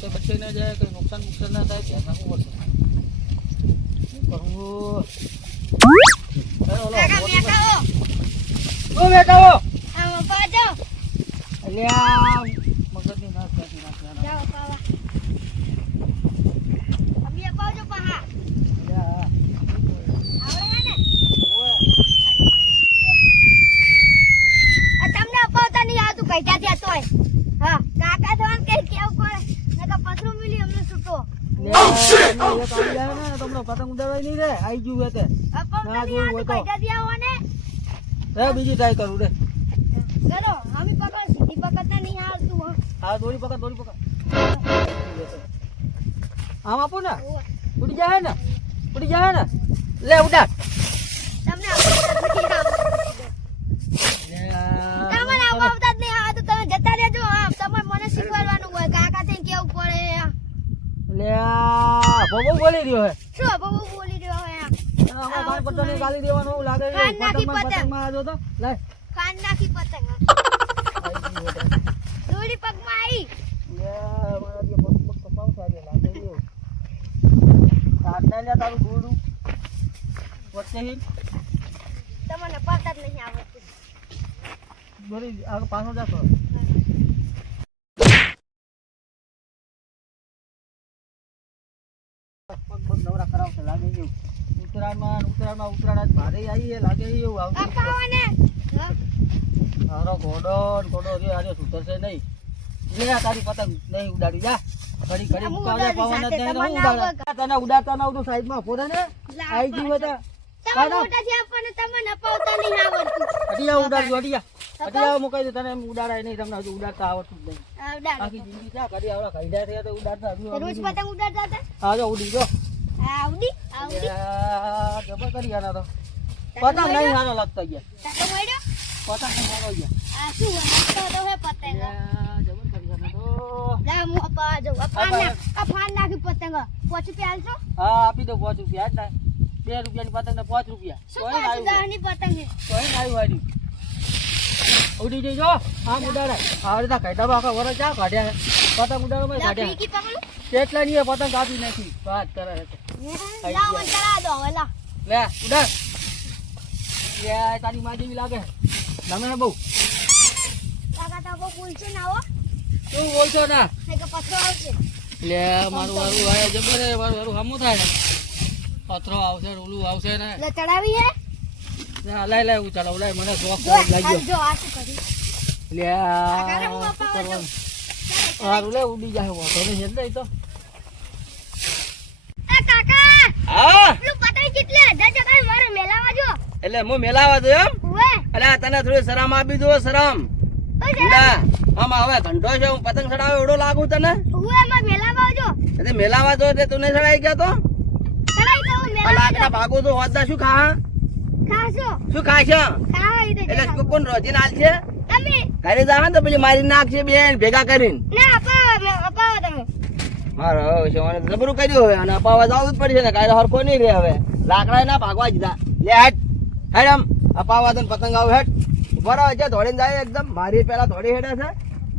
બચ્ચે બચી ના જાય કંઈ નુકસાન નુકસાન ના થાય ધ્યાન રાખવું પડશે. શું કરવું અલ્યા મગજની નાશ કાઢી નાખી આના. જાઓ પાવા અમે અપાવજો પાહા અલ્યા, આવડે ને ઓવે. આ તમને અપાવતા નહીં આવતું કઈ ક્યાંથી આ તોય હા કાકા તો આમ કઈ કેવું પડે નકર પથરું મિલી અમને છૂટો આવી હમણાં પતંગ ઉડાડવાય નહીં રે આઈ ગયું હોય તે ના, જોયું હોય આવો એ બીજી ટ્રાય કરું રે અમે પકડ સીધી પકડતા નહીં આવતું હો દોરી પકડ દોરી પકડ આમ આપો ને ઉડી જાય ને ઉડી જાય ને લે ઉડાડ તમને અપાવતા જ નહીં આવતું તમને અપાવતા જ નહીં આવતું તમે જતા રહેજો હા તમારે મને શીખવાડવાનું હોય કાકા થી કેવું પડે લે બહુ બોલી રહ્યો હે? શું બબુ બોલી રહ્યો હે આ? આમાં કાંઈ પતંગ ગાલી દેવાનું એવું લાગે છે. પતંગ. માં આજો તો. લે કાન નાખી પતંગ. દોરી પગમાં આવી લે મારા જે પગ પગ કપાવ થાય લાગે છે એવું લે તારું ગોળું વચ્ચે તમને પડતા જ નહીં આવડતું. દોરી આગળ પાછો જાતો. પગ પગ નવરા કરાવશે લાગે એવું. ઉત્તરાયણમાં ઉત્તરાયણમાં ઉત્તરાયણ આજ ભારે આવી લાગે એવું આવતું? તારો ઘોડો ઘોડો રે આજે સુધરશે નહીં. લે તારી પતંગ નહીં ઉડાડી જા. ઘડી ઘડી હું પવન જ નહીં ઉડાડે. તને ઉડાડતા ના આવતું સાઈડમાં ફોડે ને. તો. નહીં ઉડાડાય તમને હજુ ઉડાડતા આવડતું જ નહીં. આખી જિંદગી ક્યાં કરી આવડા ખૈડા થયા ઉડાડતા રોજ પતંગ ઉડાડતા હા જો ઉડી જો આવડી આવડી. જબર કરી આના તો. પતંગ નહીં સારો લાગતો ગયા તાતો મળ્યો? પતંગ નહીં સારો ગયા આ શું હોય? તો હે પતંગ? જબર કરી આના તો. લા હું અપાવા જાઉં. આ ફાન નાખ- નાખી પતંગ. પાંચ રૂપિયા આલશો હા આપી દો પાંચ રૂપિયા જ ને. બે રૂપિયાની પતંગ ને પાંચ રૂપિયા. શું તોય પાંચ ના આવ્યું હજારની પતંગ છે? તોય ના આવ્યું ઉડી જઈ જો આમ ઉડાડાય આ રીતે કાઢ્યા આખા વરસ જા કાઢ્યા પતંગ ઉડાડો લા કાઢ્યા કેટલા ની પતંગ કાપી નાખી? વાત કરે છે. લા મને ચડાવ દો હવે લા લે ઉડાડ લે તારી માં જેવી લાગે. ગમે ને બહુ. કાકા તો કોઈ બોલશે ના. હો તું બોલશો ના કે પથરો આવશે લે મારું વારું આય જબર છે મારું વારું હમું થાય. ને પથરો આવશે ને ઓલું આવશે ને. લે ચડાવી હે લા, લાય લાય હું ચલાવ લાય મને શોખ બહુ લાગ્યો. આ જો આ શું કર્યું લે હું. હારું લે ઉડી જાય વાંધો નહીં એટલે તો એ કાકા હા? પતંગ કેટલે હજાર જગ્યાએ મારે મેલાવા જો. એટલે હું મેલાવા દઉં એમ? અલ્યા તને થોડી શરમ આપી દો શરમ. આમાં હવે ઘંટો છે હું પતંગ ચડાવે એવડો લાગુ તને? મેલાવા આવજો એટલે મેલાવા દો એટલે તું નહીં ચડાઈ ગયો તો? લાકડા ભાગો તો હોદા શું ખા શું ખાવા એટલે કોણ રોજી નાલ છે? ઘરે જાવ ને તો પછી મારી નાખશે બેન ભેગા કરીને. ના અપાવો તમે. મારો હવે શિવાને તો જબરું કર્યું હવે અને અપાવા જવું જ પડશે ને કાયદો હરખો નહીં રે હવે. લાકડા ના ભાગવા દીધા. લે હેટ હેડ આમ. અપાવા દે પતંગ આવું હેટ બરાબર છે દોડીને જાય એકદમ. મારી પેલા દોડી હેડે છે.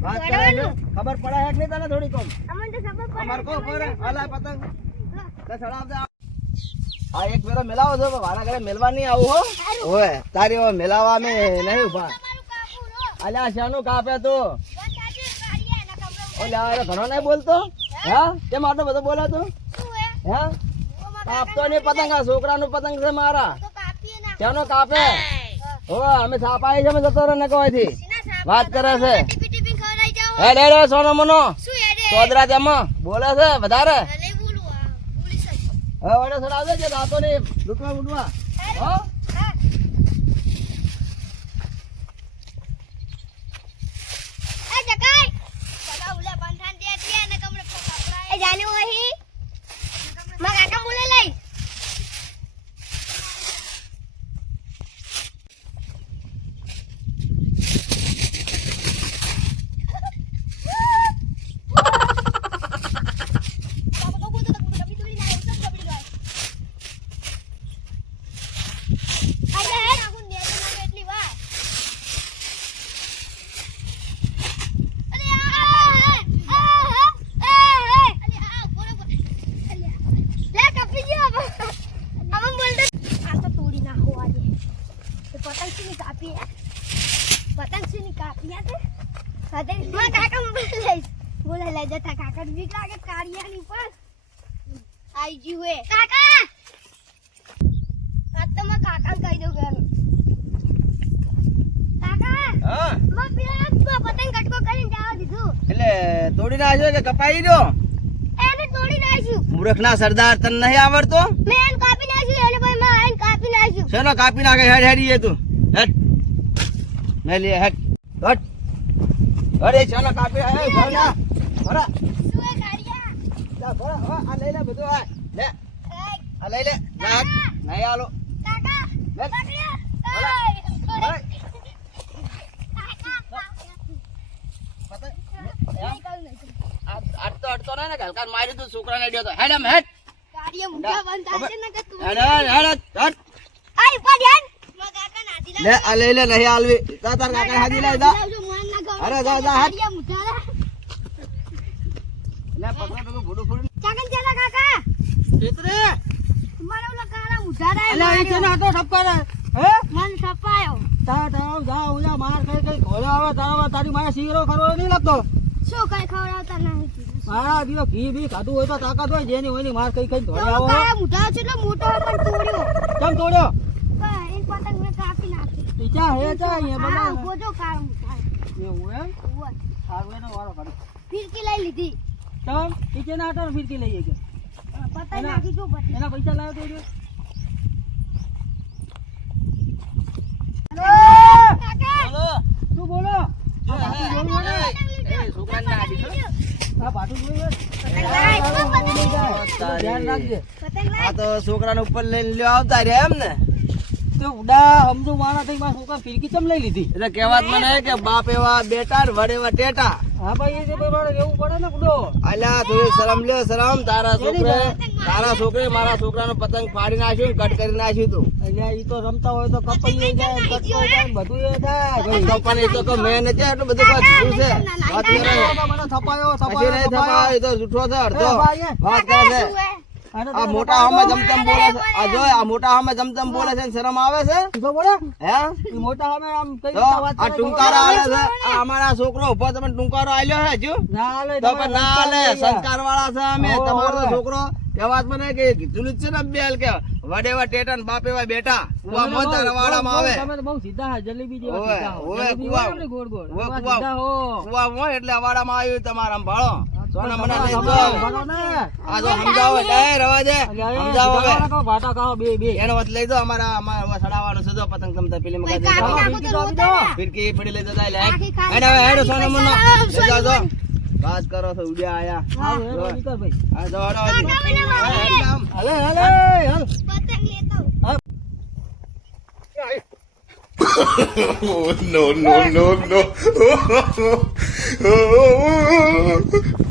વાત કરે ખબર પડે હેટ નહીં તને થોડી કોમ? ખબર અમાર કો પર હાલા પતંગ. ચડાવ દે. આ એક ફેરો મેલાવો છો મારા ઘરે મેલવા નહીં આવું હો. ઓય તારી મેલાવા અમે નહીં ઊભા. અલ્યા શાનું કાપે તું. ઓલે ઘણો નહીં બોલતો? હા? કેમ આટલો બધો બોલે તું? હે? કાપતો નહીં પતંગ આ છોકરાનું પતંગ છે મારા. તો કાપીએ ના કેનો કાપે? હો. અમે છાપાઈ છે જતો રહે ને સાહેબ વાત કરે છે. હે સોનો મનો. ચોદરા તેમાં. બોલે છે વધારે? હવે વડે સડાવજે છે રાતો ને લૂંટવા લૂંટવા હો? પતંગ છે ને કાપી પતંગ છે ને કાપી આ સાથે માં કાકા મોબાઈલ લઈશ બોલે લઈ જતા કાકા બીક લાગે કારિયાની પર આઈ જી હોય કાકા! આ તો માં કાકા કહી દઉં ઘર. કાકા! એટલે તોડી નાખ્યો એટલે કપાઈ ગયો? એને તોડી નાખ્યું મૂર્ખ ના સરદાર તને નહીં આવડતો? મેન કાપી નાખ્યું એટલે નાખ્યું શેનો કાપી નાખે? હેડ હેડી તું. હેડ. મે લે હેડ. હટ અરે શેનો કાપી હે ભરા ભરા. શું હે કાળિયા ભરા હવે આ લઈ લે બધું આ લે. આ લઈ લે. ના નહીં આલો. કાકા. લે. અડતો અડતો નહીં ને હલકા મારી તું છોકરાને અડ્યો તો. હેડ આમ હેડ. ગાડીએ મૂંગા બંધ થશે ને કે તું? હેડ હેડ હેડ હેડ આય ઉપર ધ્યાનમાં કાકા નાથી લે આ લઈ લે નહીં આલવી તા તાર કાકા હાજી લઈ ગળે અરે, જા, જા, મૂંગા લા. પતંગ તો ભૂડું ફોડી. ચાકન ચાલા કાકા. ચિત્રે. મારા ઓલા કાળા મૂંઢા રાય અલ્યા એ માર્યો. કેના તો ઠપકા હે? મન સપાયો તા તા જા ઉજા માર કઈ કઈ ઘોડા આવે તારા તારી મારે શીરો ખરો નહીં લાગતો? શું કઈ ખવડાવતા નહીં? મારા દીવો ઘી બી ખાધું હોય તો તાકાત હોય જેની હોયની માર કઈ કઈ તો હોય મુઢા છે એટલે મોટો પણ તોડ્યો. કેમ તોડ્યો પણ એક પતંગ મેં કાપી હે ચા અહીંયા હા ઊભો જો કાળો એવું એમ? ઊભો. વારો કાઢો. ફિરકી લઈ લીધી. ચમ ટીચે ના હતો ફિરકી લઈએ કે પતંગ નાખી જો પછી. એના પૈસા લાવ્યો તો રહ્યો શું બોલો? આ પાટું જોયું હોય ને? છોકરાને ના દીધો. આ પાટું જોયું લાય, હોય? પતંગ તારી. ધ્યાન રાખજે. પતંગ લાય. આ તો છોકરાને ઉપર લઈને લ્યો આવતા રે એમ ને. તો ઉડા સમજો મારા થઈ મારા છોકરા ફિરકી ચમ લઈ લીધી એટલે કહેવાત મને કે બાપ એવા બેટા ને વડ એવા ટેટા હા ભાઈ એ ભાઈ એવું પડે ને બુડો અલ્યા થોડી શરમ લે શરમ તારા છોકરે તારા છોકરે મારા છોકરાનો પતંગ ફાડી નાખ્યું કટ કરી નાખ્યું તું અલ્યા ઈ તો રમતા હોય તો કપાઈ જાય કટકો જાય બધું એ થાય ભાઈ તો કે મેં નથી એટલું બધું કોઈ જૂઠું છે વાત કરે મને થપાયો એ તો જૂઠો છે અડધો વાત કરે છે શું? આ મોટા હામે જમતમ બોલે છે. આ જો આ મોટા હામે જમતમ બોલે છે ને શરમ આવે છે? હે? મોટા હામે આમ કઈ આ ટુંકારો આલે છે. આ અમારા છોકરો ઊભો તમે ટુંકારો આલ્યો છે હજુ? તો પણ ના આલે સંસ્કાર વાળા છે અમે. તમારો તો છોકરો કહેવાત મને કે કીધું છે ને બેલ કે વડેવા ટેટા ને બાપ એવા બેટા કુવા મોં તારા વાડામાં આવે. ઓવે, ઓવે, કુવા. ઓવે, કુવા. કુવા હો એટલે અવાડામાં આવ્યું તમારા ભાળો સોના મને લઈ દો આ જો સમજાવો એ રવા દે. સમજાવો હવે. એનો વાત લઈ દો અમારા અમારા હવે સડાવવાનું છે જો પતંગ તમતા પેલી મગા દે તો. ફિરકી પડી લઈ લે હેડ હવે હેડ સોના જો. વાત કરો છો ઉડ્યા આયા. હા. આ જો. હડો મને. હાલે હાલે પતંગ લેતો. Oh no no no no!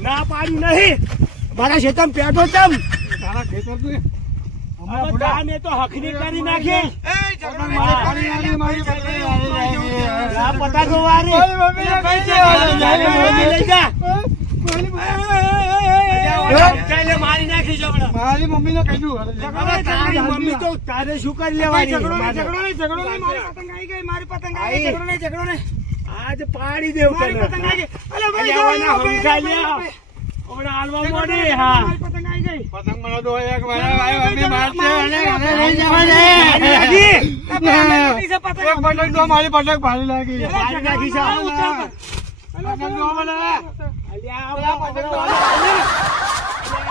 ના પાડી નહીં મારા ખેતર પેટો તો કરી નાખી વાળી લઈ જા ચાલે મારી નાખી મારી મમ્મી ને કહ્યું હવે તારી તો તારે શું કરી લેવાની ઝઘડો? ઝઘડો નહીં ઝઘડો મારી પતંગ આવી ગઈ મારી પતંગ આવી ઝઘડો નહીં ઝઘડો નહીં આજ પાડી દેવ. પતંગ આવી ગઈ અલે અલ્યા, ભાઈ આવાના ભાઈ, હંસા ભાઈ, લ્યા. ભાઈ, હમણાં હાલવા ઝઘડો મોડી, નહીં, હા. મારી પતંગ આવી ગઈ પતંગ મને તો એક વાર ભાઈ, ભાઈ ભાઈ, મમ્મી મારશે, મારી અને પતંગ લઈ જવા આવી દે. ગઈ. હજી. એ ભાઈ, મારી મોટી છે પતંગ. એક પતંગ તો મારી પતંગ ભારી લાગી અલે, ભારી નાખી છે. ઝઘડો નહીં, ઉતાર. અલે, પતંગ જો મને. અલ્યા, આ બધા પતંગ તો અલે, અલ્યા,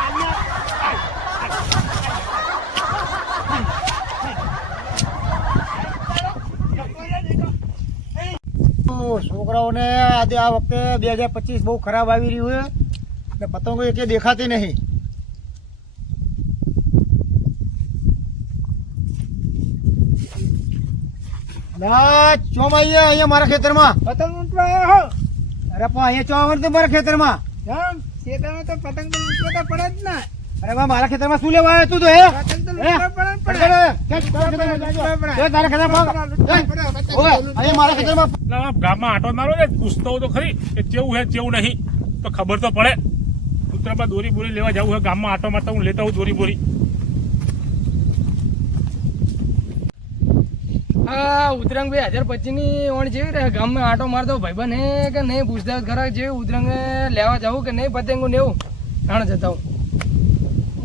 અલ્યા. છોકરાઓને આજે આ વખતે બે હજાર પચીસ બહુ ખરાબ આવી રહ્યું છે. ને પતંગો એટલે દેખાતી નહીં. ના ચોમ અહીંયા અહીંયા મારા ખેતરમાં. પતંગ આવ્યો અરે પણ અહીંયા ચોમ આવવાનું મારા ખેતરમાં. તો પતંગ તો તો પડે જ ના. અરે બા મારા ખેતરમાં શું લેવા આવ્યો તું તો હે? હે? ગામમાં આટો મારો ને પૂછતો તો ખરી કે કેવું હે કેવું નહીં. તો ખબર તો પડે. કૂતરામાં દોરી બોરી લેવા જવું હોય ગામમાં આટો મારતા હું લેતા હું દોરી બોરી. હા ઉતરંગ બે હજાર પચીસની ઓણ જેવી રહે. ગામમાં આટો મારતો ભાઈબંધ હે કે નહીં પૂછતા ખરા જેવી ઉતરંગ લેવા જવું કે નહીં પતંગો નેવું જાણ જતા હું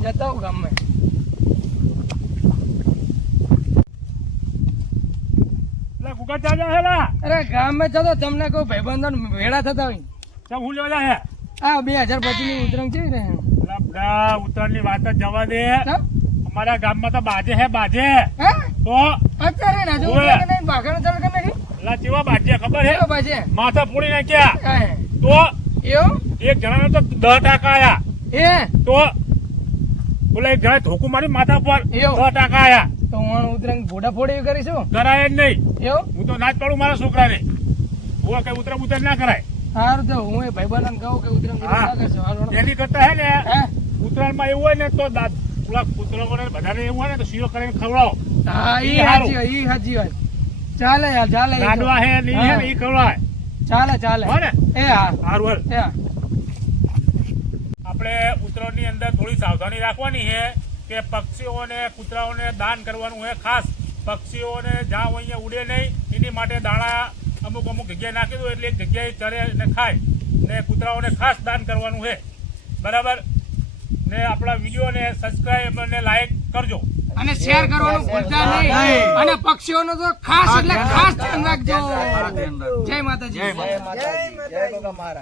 જતા હું ગામમાં અરે ગામમાં જતો તમને કોઈ ભાઈબંધો ભેળા થતા હોય. ચાલ હું લેવા જાય આ બે હજાર પચીસની ઉતરંગ કેવી રહે? એટલે બધા વાત જવા દે. અમારા ગામમાં તો બાજે હે બાજે. તો? અત્યારે ના જો ઓવે. ઉતરંગ નહીં ભાગણ ચાલ કે નહીં એટલે કેવા બાજે ખબર હે? બાજે? માથા ફોડી નાખ્યા. તો? એવું? એક જણાને તો દસ ટાકા આયા. એ તો? ઓલા જરા ધોકું મારી માથા પર. સો ટકા આયા. તો હું ઉતરંગ ફોડા ફોડી કરીશું? કરાય જ નહીં. એવું? હું તો ના જ પાડું મારા છોકરાને. હું કઈ ઉતરા ઉતર ના કરાય. સારું તો હું એ ભાઈબાન કહું કે ઉતરંગ એની કરતા હે ને હા? ઉત્તરાયણમાં એવું હોય ને તો ઓલા કૂતરાઓને બધાને એવું હોય ને તો શીરો કરીને ખવડાવો. હા ઈ હાજી હોય સાચી હાજી હોય. ચાલે યાર ચાલે. લાડવા હે ને એ ખવડાય ચાલે ચાલે. હો ને? એ હા. સારું એ હા. આપણે ઉત્તરોની અંદર થોડી સાવધાની રાખવાની છે કે પક્ષીઓને કૂતરાઓને દાન કરવાનું છે ખાસ. પક્ષીઓને જ્યાં હોય અહીંયા ઉડે નહીં. એની માટે દાણા અમુક અમુક જગ્યાએ નાખી દો એટલે એક જગ્યાએ ચરે ને ખાય. ને કૂતરાઓને ખાસ દાન કરવાનું છે. બરાબર? ને આપણા વિડીયોને સબસ્ક્રાઈબ અને લાઈક કરજો. અને શેર કરવાનું ભૂલતા નહીં. અને પક્ષીઓનો તો ખાસ એટલે ખાસ ધ્યાન રાખજો. જય માતાજી. જય માતાજી. જય મહારાજ.